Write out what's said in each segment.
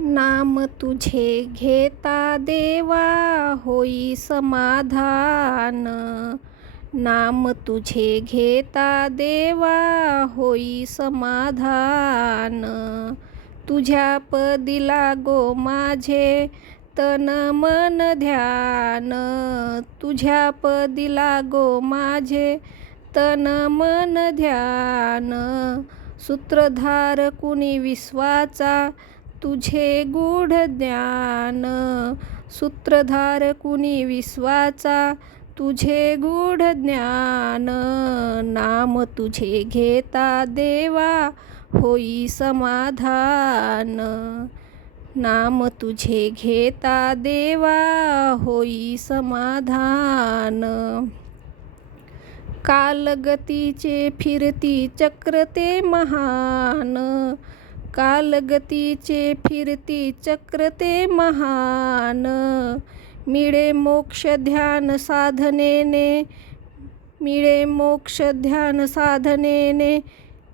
नाम तुझे घेता देवा होई समाधान. नाम तुझे घेता देवा होई समाधान. तुझ्या पदी लागो माझे तन मन ध्यान. तुझ्या पदी लागो माझे तन मन ध्यान. सूत्रधार कुणी विश्वाचा तुझे गूढ ज्ञान. सूत्रधार कुणी विश्वाचा तुझे गूढ ज्ञान. नाम तुझे घेता देवा होई समाधान. नाम तुझे घेता देवा होई समाधान. कालगतीचे फिरती चक्र ते महान. कालगतीचे फिरती चक्र ते महान. मिळे मोक्ष ध्यान साधनेने. मिळे मोक्ष ध्यान साधनेने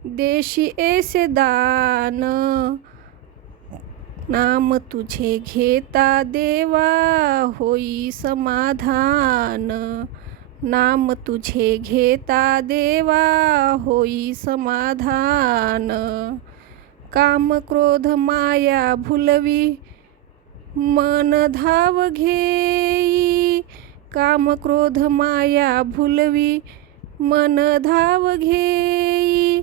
देशी ऐसे दान. नाम तुझे घेता देवा होई समाधान. नाम तुझे घेता देवा होई समाधान. काम क्रोध माया भुलवी मन धाव घेई. काम क्रोध माया भुलवी मन धाव घेई.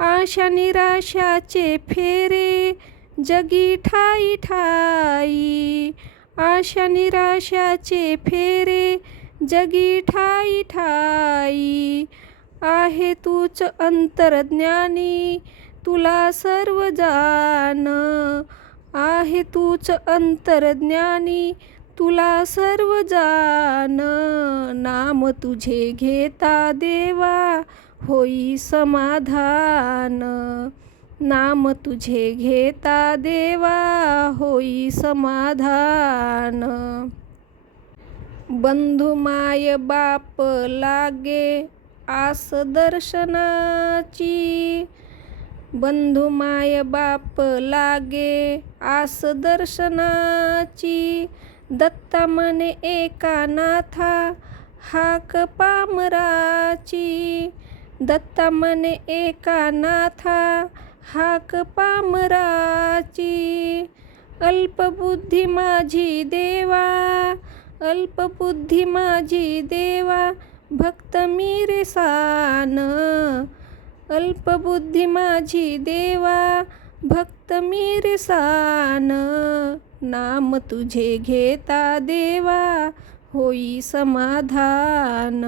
आशा निराशाचे फेरे जगी ठाई ठाई. आशा निराशाचे फेरे जगी ठाई ठाई. आहे तूच अंतर्ज्ञानी तुला सर्व जाण. आहे तूच अंतर्ज्ञानी तुला सर्व जाण. नाम तुझे घेता देवा होई समाधान. नाम तुझे घेता देवा होई समाधान. बंधू माय बाप लागे आस दर्शनाची. बंधू माय बाप लागे आस दर्शनाची. दत्ता म्हणे एका नाथा हाक पामराची. दत्ता म्हणे एका नाथा हाक पामराची. अल्पबुद्धी माझी देवा. अल्पबुद्धी माझी देवा भक्त मी रे सान. अल्पबुद्धी माझी देवा भक्त मी रे सान. नाम तुझे घेता देवा होई समाधान.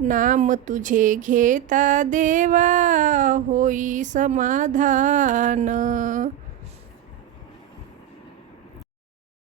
नाम तुझे घेता देवा होई समाधान.